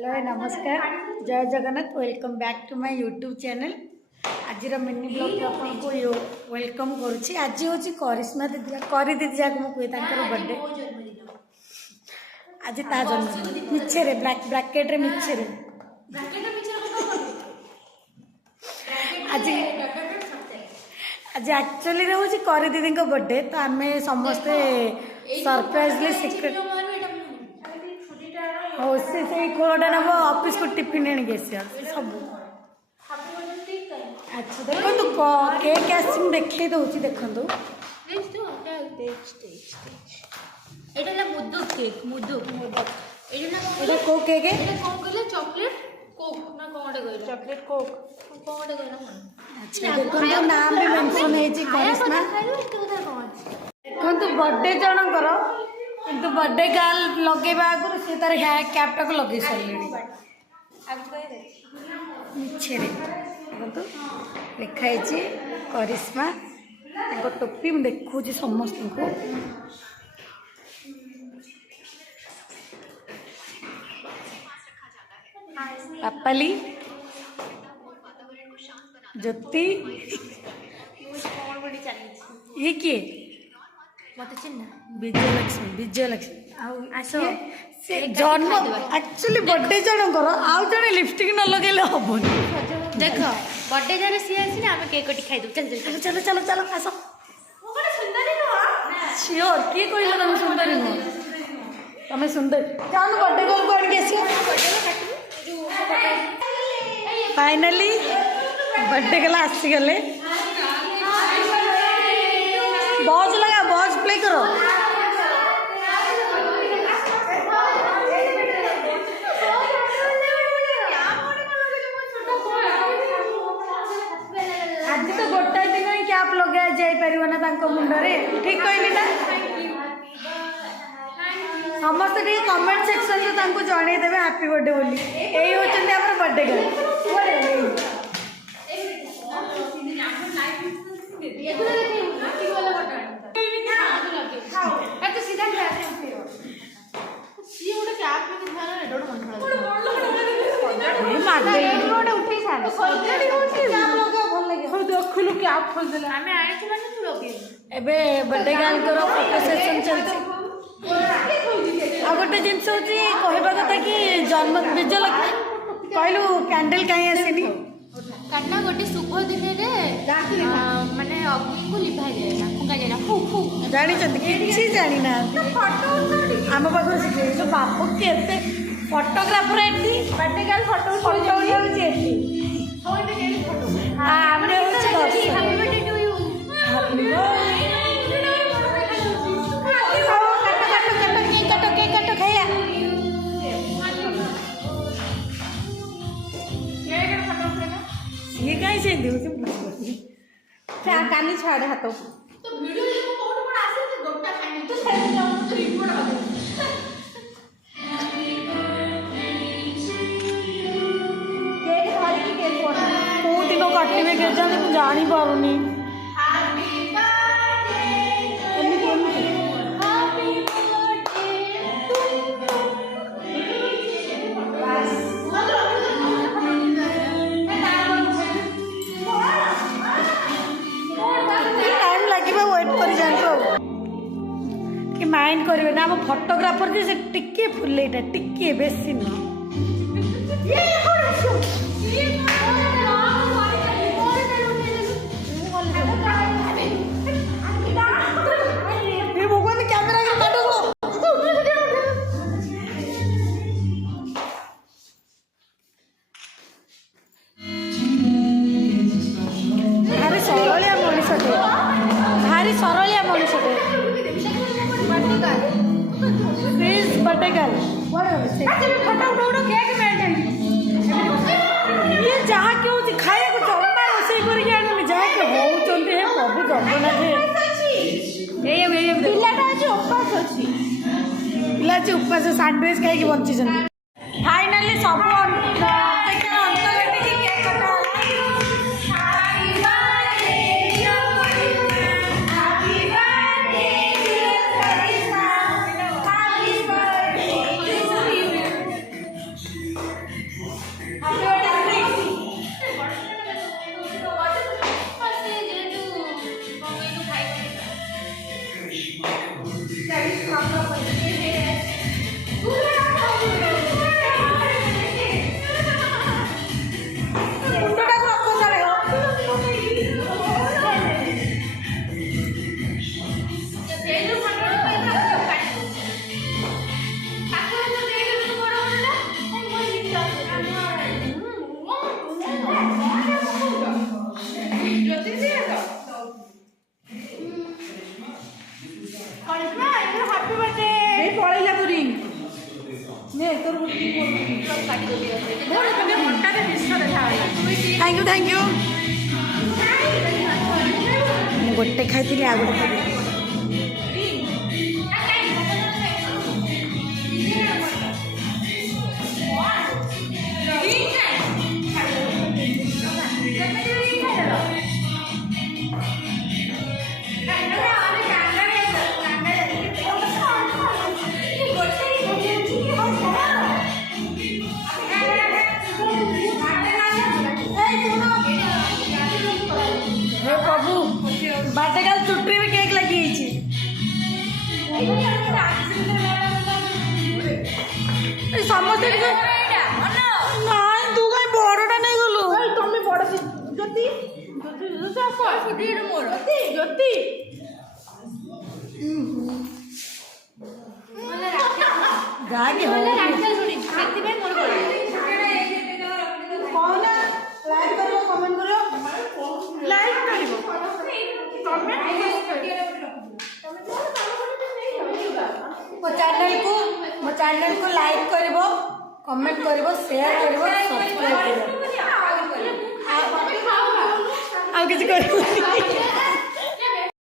Hello नमस्कार जय Jagannath welcome back to my YouTube channel. आज मिनी ब्लॉग आपको वेलकम करुच्ची। आज हूँ करिश्मा दीदी करी दीदी जहाँ मुझे बर्थडे आज ता जन्मदिन मिछे ब्रैकेट रे मिछे आज आज एक्चुअली हूँ करी दीदी बर्थडे तो आम समस्ते सरप्राइजली सिक्रेट हाँ से खोलटा नब ऑफिस को टिफिन आने सब अच्छा देखो केक आसिंग देखे दूसरी देखो मुदुक केक मुदुक एटा को केक है कौन कहले चॉकलेट कोक ना कोनटे कहले चॉकलेट कोक कोनटे कहले मन अच्छा देखो नाम भी मेंशन है जी करिश्मा देखो बर्थडे जनकर किंतु बर्थडे गर्ल लगेबा आगुर से तार हेयर कैपटा को लगे सारे मिछे देखो लिखाई करिश्मा टोपी मुझे देखूँ समस्त को पापाली ज्योति ये किए मत चिन्ह विजयलक्ष्मी जन्म एक्चुअली बर्थडे जनकर आउ जड़े लिपस्टिक न लगे हेनी देख बर्थडे जन सी आसी आम केक कटी खाई चल चल चलो चलो चलो आस श्योर किए कहल तुम सुंदरी नुह तुम सुंदर जान बर्थडे गर्ल को आगे आस फाइनाली बर्थडे गला आसीगले बॉज लगा बॉज प्ले करो आज तो गोटा दिन ही कैप लगे जापर मुंडे ठीक कहली ना समस्त कमेंट सेक्शन में जनईदेवे हैप्पी बर्थडे बोली यही होती आम बर्थडे गर्ल देखलु कैप खोल देले आमे आए छी माने तू लगे एबे बर्थडे गर्ल करो फोटो सेशन चलछि आ गोटे जिनस होची कहबा कथा कि जन्म विजयलक्ष्मी कहलु कैंडल कहीं आसेनी काटना गोटे शुभ दिन रे माने अग्नि को लिभाई जाए फुंका जाए फू फू जानी चंदी किसी जानी ना आम पाखु शिखे तो बापू केते फोटोग्राफर एटी बर्थडे गर्ल फोटो उठाउछि एटी आमे होछि happy birthday to you happy काटो खाया ये कहीं से काली छाड़े हाथ तो वीडियो देखो कोड कोड आसे तो गोटा खाने तो छाड़े जाओ तो रिपोर्ट आ जाए केक धरी की केक कोन को दिन काटिबे के जाने तू जानी पारुनी माइंड करेंगे ना आम फोटोग्राफर जे टिके फुलेटा टिके बेसी न भगवान कैमरा के काटो भारी सरलिया मनीषटे भारी सरलिया मनीषटे प्लीज बर्थडे गर्ल फोटो उठो केक ये जहाँ क्यों खाया को जमा रोषे करके आनी जहाँ के होउचंती हे प्रभु जगन्नाथ पिलाटा आज उपास अच्छी पिला आज उपास सैंडविच खाई बंची फाइनाली सब ପଳେଇଲା ତୁ ରିଙ୍ଗ ତୋର ଥ୍ୟାଙ୍କ ୟୁ ମୁଁ ଗୋଟେ ଖାଇଥିଲି ଆଉ ଗୋଟେ ଖାଇଥିଲି प्रभु बाटे काल चुट्री में केक लगी समस्त ना तू कहीं बड़टा नहीं गलु तुम बड़ ज्योति ज्योति गाड़ी हो लाइक करो कमेंट करो लाइक करो मो चैनल को लाइक करिवो कमेंट करिवो शेयर करिवो सब्सक्राइब करिवो आ किछ करिवो